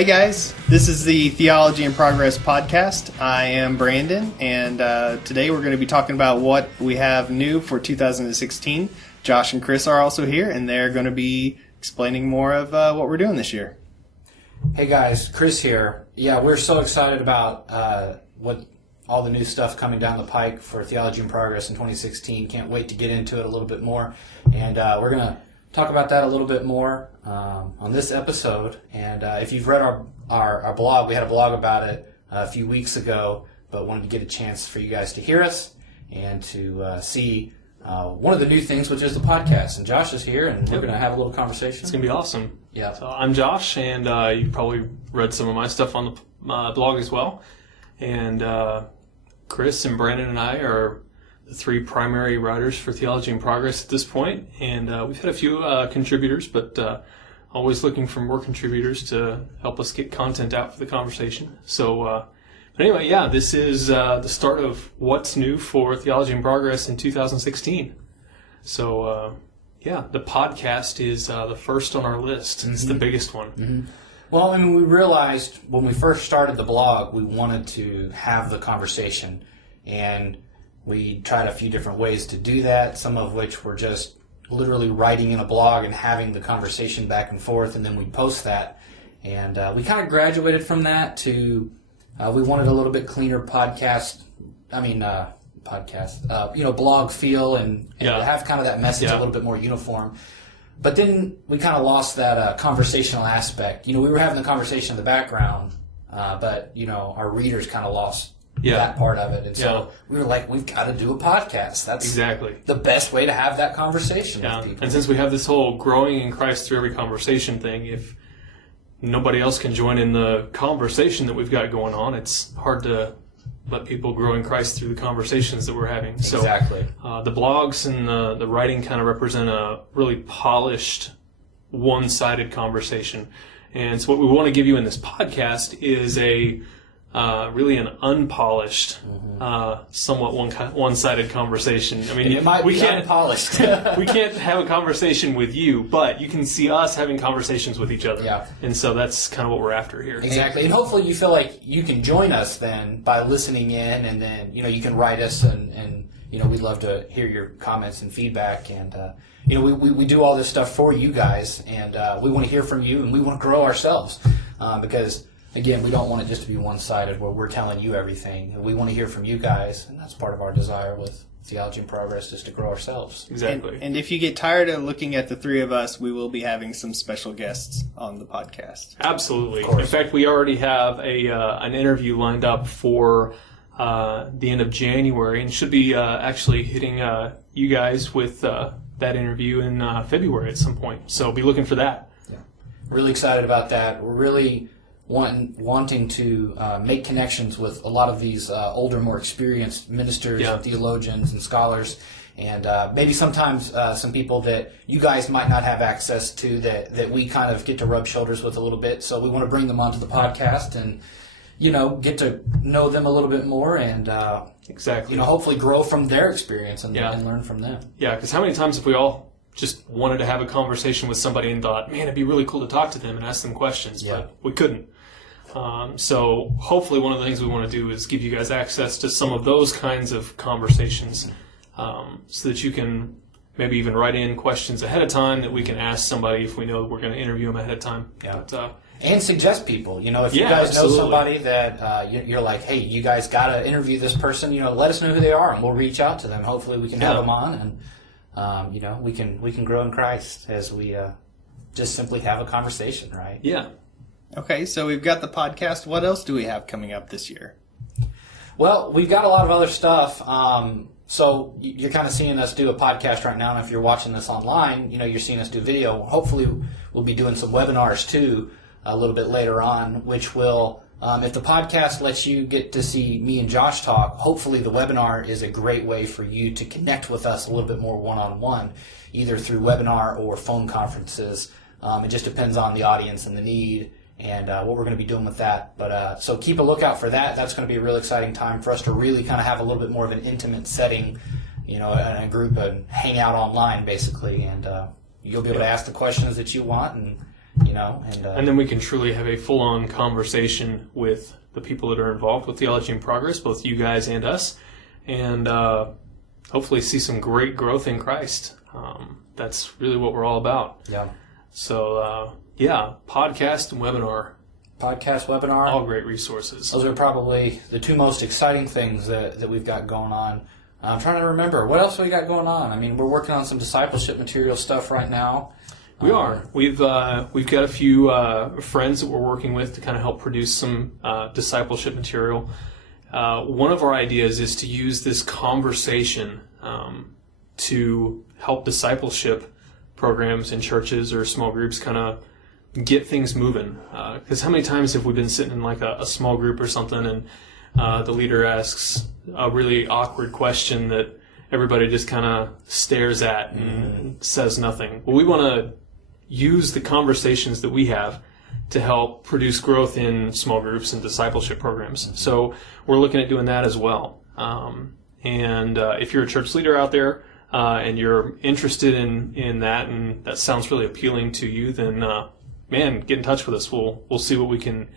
Hey guys, this is the Theology in Progress podcast. I am Brandon, and today we're going to be talking about what we have new for 2016. Josh and Chris are also here, and they're going to be explaining more of what we're doing this year. Hey guys, Chris here. Yeah, we're so excited about what all the new stuff coming down the pike for Theology in Progress in 2016. Can't wait to get into it a little bit more, and we're going to talk about that a little bit more on this episode. And if you've read our blog, we had a blog about it a few weeks ago, but wanted to get a chance for you guys to hear us and to see one of the new things, which is the podcast. And Josh is here, and we're going to have a little conversation. It's going to be awesome. Yeah. So I'm Josh, and you've probably read some of my stuff on the blog as well. And Chris and Brandon and I are the three primary writers for Theology in Progress at this point, and we've had a few contributors, but always looking for more contributors to help us get content out for the conversation. So, but anyway, yeah, this is the start of what's new for Theology in Progress in 2016. So, yeah, the podcast is the first on our list. It's the biggest one. Mm-hmm. Well, I mean, we realized when we first started the blog, we wanted to have the conversation, and we tried a few different ways to do that, some of which were just literally writing in a blog and having the conversation back and forth, and then we'd post that. And we kind of graduated from that to we wanted a little bit cleaner blog feel and have kind of that message a little bit more uniform. But then we kind of lost that conversational aspect. You know, we were having the conversation in the background, but, you know, our readers kind of lost that part of it. And so we were like, we've got to do a podcast. That's exactly the best way to have that conversation with people. And since we have this whole growing in Christ through every conversation thing, if nobody else can join in the conversation that we've got going on, it's hard to let people grow in Christ through the conversations that we're having. Exactly. So the blogs and the writing kind of represent a really polished, one-sided conversation. And so what we want to give you in this podcast is really an unpolished, somewhat one-sided conversation. I mean, it might be unpolished. We can't have a conversation with you, but you can see us having conversations with each other. Yeah. And so that's kind of what we're after here. Exactly. And hopefully you feel like you can join us then by listening in, and then, you know, you can write us, and you know, we'd love to hear your comments and feedback. And, you know, we do all this stuff for you guys, and we want to hear from you, and we want to grow ourselves because, again, we don't want it just to be one-sided where we're telling you everything. We want to hear from you guys, and that's part of our desire with Theology in Progress, is to grow ourselves. Exactly. And if you get tired of looking at the three of us, we will be having some special guests on the podcast. Absolutely. In fact, we already have an interview lined up for the end of January, and should be actually hitting you guys with that interview in February at some point. So be looking for that. Yeah. Really excited about that. We're really wanting to make connections with a lot of these older, more experienced ministers and theologians and scholars, and maybe sometimes some people that you guys might not have access to that we kind of get to rub shoulders with a little bit. So we want to bring them onto the podcast and, you know, get to know them a little bit more and, exactly, you know, hopefully grow from their experience and learn from them. Yeah, because how many times have we all just wanted to have a conversation with somebody and thought, man, it'd be really cool to talk to them and ask them questions, but we couldn't. So hopefully one of the things we want to do is give you guys access to some of those kinds of conversations, so that you can maybe even write in questions ahead of time that we can ask somebody if we know we're going to interview them ahead of time. Yeah. But, and suggest people. You know, if you guys know somebody that you're like, hey, you guys got to interview this person, you know, let us know who they are, and we'll reach out to them. Hopefully we can have them on, and you know, we can grow in Christ as we just simply have a conversation, right? Yeah. Okay, so we've got the podcast. What else do we have coming up this year? Well, we've got a lot of other stuff. So you're kind of seeing us do a podcast right now, and if you're watching this online, you know, you're seeing us do video. Hopefully we'll be doing some webinars too a little bit later on, which will, if the podcast lets you get to see me and Josh talk, hopefully the webinar is a great way for you to connect with us a little bit more one-on-one, either through webinar or phone conferences. It just depends on the audience and the need and what we're going to be doing with that. But so keep a lookout for that. That's going to be a real exciting time for us to really kind of have a little bit more of an intimate setting, you know, in a group and hang out online basically. And you'll be able to ask the questions that you want, and And then we can truly have a full-on conversation with the people that are involved with Theology in Progress, both you guys and us, and hopefully see some great growth in Christ. That's really what we're all about. Yeah. So, podcast and webinar. Podcast, webinar. All great resources. Those are probably the two most exciting things that we've got going on. I'm trying to remember. What else we got going on? I mean, we're working on some discipleship material stuff right now. We are. We've got a few friends that we're working with to kind of help produce some discipleship material. One of our ideas is to use this conversation to help discipleship programs in churches or small groups kind of get things moving. Because how many times have we been sitting in like a small group or something, and the leader asks a really awkward question that everybody just kind of stares at and says nothing? Well, we want to use the conversations that we have to help produce growth in small groups and discipleship programs. So we're looking at doing that as well. And if you're a church leader out there and you're interested in that, and that sounds really appealing to you, then man, get in touch with us. We'll see what we can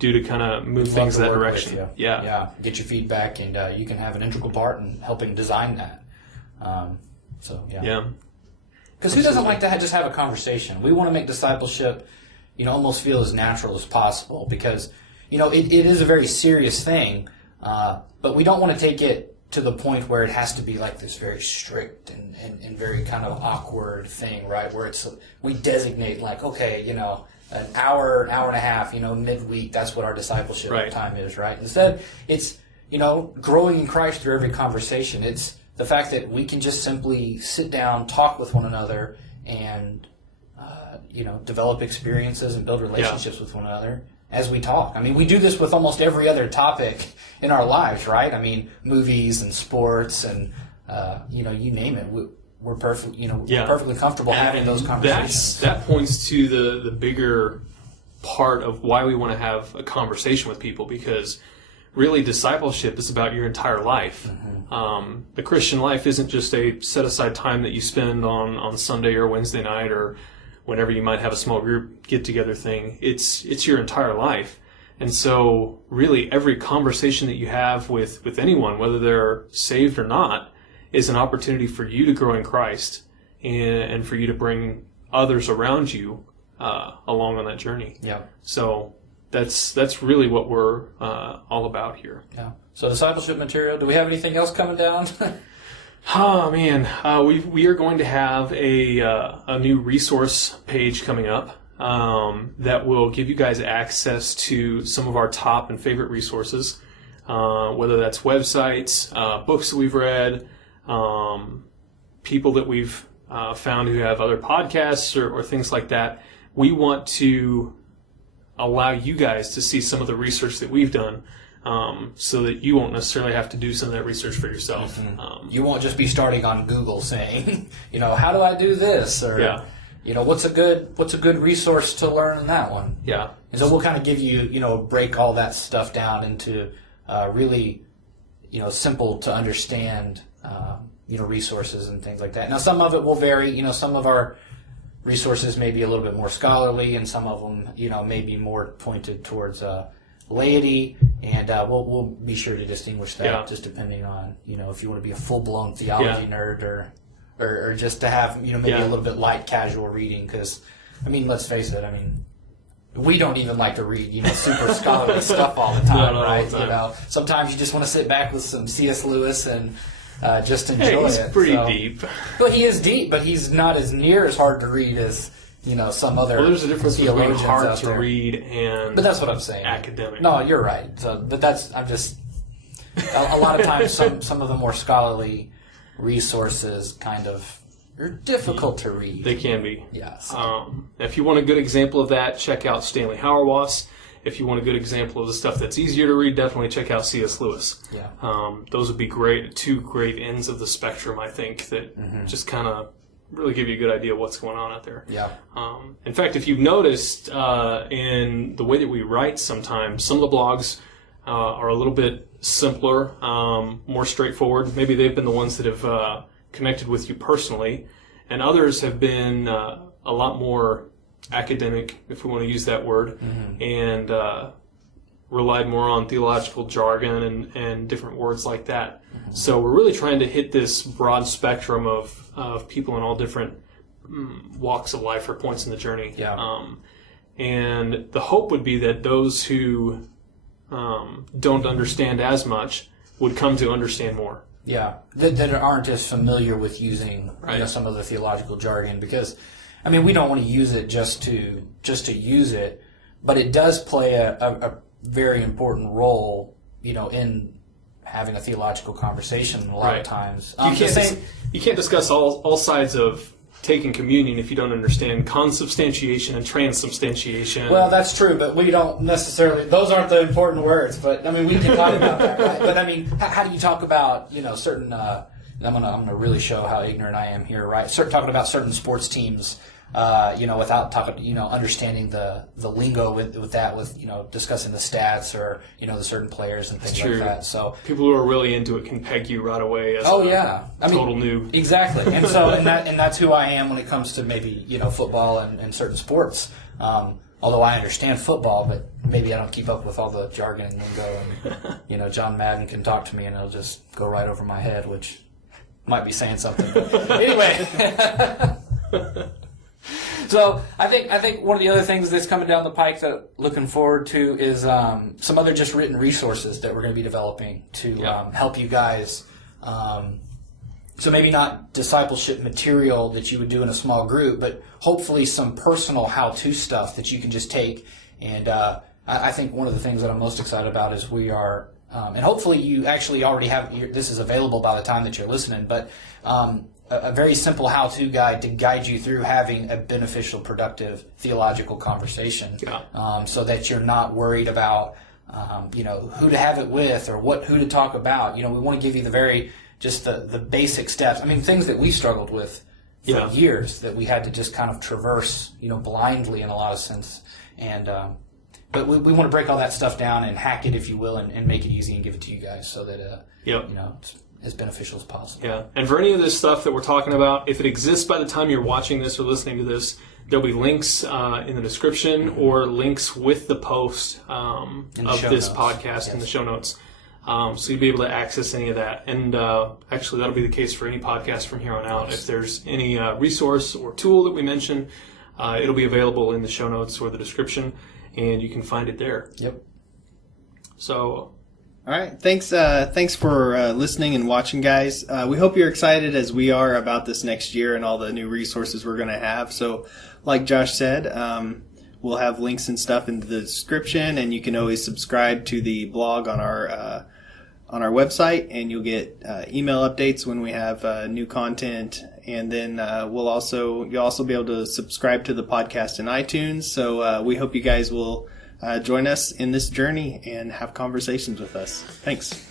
do to kind of move things that direction. Yeah. Get your feedback, and you can have an integral part in helping design that. Yeah. Because who doesn't like to just have a conversation? We want to make discipleship, almost feel as natural as possible, because, it is a very serious thing, but we don't want to take it to the point where it has to be like this very strict and very kind of awkward thing, right? Where we designate like, okay, an hour and a half, midweek, that's what our discipleship time is, right? Instead, it's, growing in Christ through every conversation. It's the fact that we can just simply sit down, talk with one another, and develop experiences and build relationships with one another as we talk. I mean, we do this with almost every other topic in our lives, right? I mean, movies and sports and you name it. We're perfectly comfortable having those conversations. That points to the bigger part of why we want to have a conversation with people, because really discipleship is about your entire life. The Christian life isn't just a set-aside time that you spend on Sunday or Wednesday night or whenever you might have a small group get-together thing. It's your entire life. And so really every conversation that you have with anyone, whether they're saved or not, is an opportunity for you to grow in Christ and for you to bring others around you along on that journey. Yeah. So that's really what we're all about here. Yeah. So discipleship material. Do we have anything else coming down? Oh man, we are going to have a new resource page coming up that will give you guys access to some of our top and favorite resources, whether that's websites, books that we've read, people that we've found who have other podcasts or things like that. We want to allow you guys to see some of the research that we've done, so that you won't necessarily have to do some of that research for yourself. You won't just be starting on Google saying, how do I do this? Or, what's a good resource to learn in that one? Yeah. And so we'll kind of give you, break all that stuff down into really, simple to understand, resources and things like that. Now, some of it will vary. Some of our resources may be a little bit more scholarly, and some of them, may be more pointed towards laity, and we'll be sure to distinguish that just depending on, if you want to be a full-blown theology nerd or just to have, maybe a little bit light casual reading, because, let's face it, we don't even like to read, super scholarly stuff all the time, right? All the time. Sometimes you just want to sit back with some C.S. Lewis and just enjoy he's it. He's pretty deep. Well, he is deep, but he's not as near as hard to read as some other. Well, there's a difference between hard out to there. read and. But that's what I'm saying. Academic. No, you're right. So, but I'm just. A lot of times, some of the more scholarly resources are difficult to read. They can be. Yes. If you want a good example of that, check out Stanley Hauerwas. If you want a good example of the stuff that's easier to read, definitely check out C.S. Lewis. Yeah. Those would be two great ends of the spectrum, I think, that just kind of really give you a good idea of what's going on out there. Yeah. In fact, if you've noticed in the way that we write sometimes, some of the blogs are a little bit simpler, more straightforward. Maybe they've been the ones that have connected with you personally, and others have been a lot more academic, if we want to use that word, and relied more on theological jargon and different words like that. So we're really trying to hit this broad spectrum of people in all different walks of life or points in the journey. Yeah. And the hope would be that those who don't understand as much would come to understand more. Yeah, that aren't as familiar with using Right. some of the theological jargon, because, I mean, we don't want to use it just to use it, but it does play a very important role, in having a theological conversation a lot Right. of times. You can't discuss all sides of taking communion if you don't understand consubstantiation and transubstantiation. Well, that's true, but we don't necessarily. Those aren't the important words. But I mean, we can talk about that, right? But I mean, how do you talk about certain? I'm gonna really show how ignorant I am here, right? Talking about certain sports teams, without talking, understanding the lingo with discussing the stats or the certain players and things like that. So people who are really into it can peg you right away as total noob. Exactly, and so and that's who I am when it comes to maybe football and certain sports. Although I understand football, but maybe I don't keep up with all the jargon and lingo. And John Madden can talk to me and it'll just go right over my head, which might be saying something. Anyway. So I think one of the other things that's coming down the pike that looking forward to is some other just written resources that we're going to be developing to help you guys. So maybe not discipleship material that you would do in a small group, but hopefully some personal how-to stuff that you can just take. And I think one of the things that I'm most excited about is we are, and hopefully you actually already have, this is available by the time that you're listening, but a very simple how-to guide to guide you through having a beneficial, productive theological conversation, so that you're not worried about, who to have it with or who to talk about. We want to give you the basic steps. I mean, things that we struggled with for years that we had to just kind of traverse, blindly in a lot of sense. And but we want to break all that stuff down and hack it, if you will, and make it easy and give it to you guys so that it's as beneficial as possible. Yeah, and for any of this stuff that we're talking about, if it exists by the time you're watching this or listening to this, there'll be links in the description or links with the post of this podcast in the show notes. So you'll be able to access any of that. And actually, that'll be the case for any podcast from here on out. If there's any resource or tool that we mention, it'll be available in the show notes or the description, and you can find it there. Yep. So... All right. Thanks for listening and watching, guys. We hope you're excited as we are about this next year and all the new resources we're going to have. So, like Josh said, we'll have links and stuff in the description, and you can always subscribe to the blog on our website, and you'll get email updates when we have new content. And then you'll also be able to subscribe to the podcast in iTunes. So we hope you guys will join us in this journey and have conversations with us. Thanks.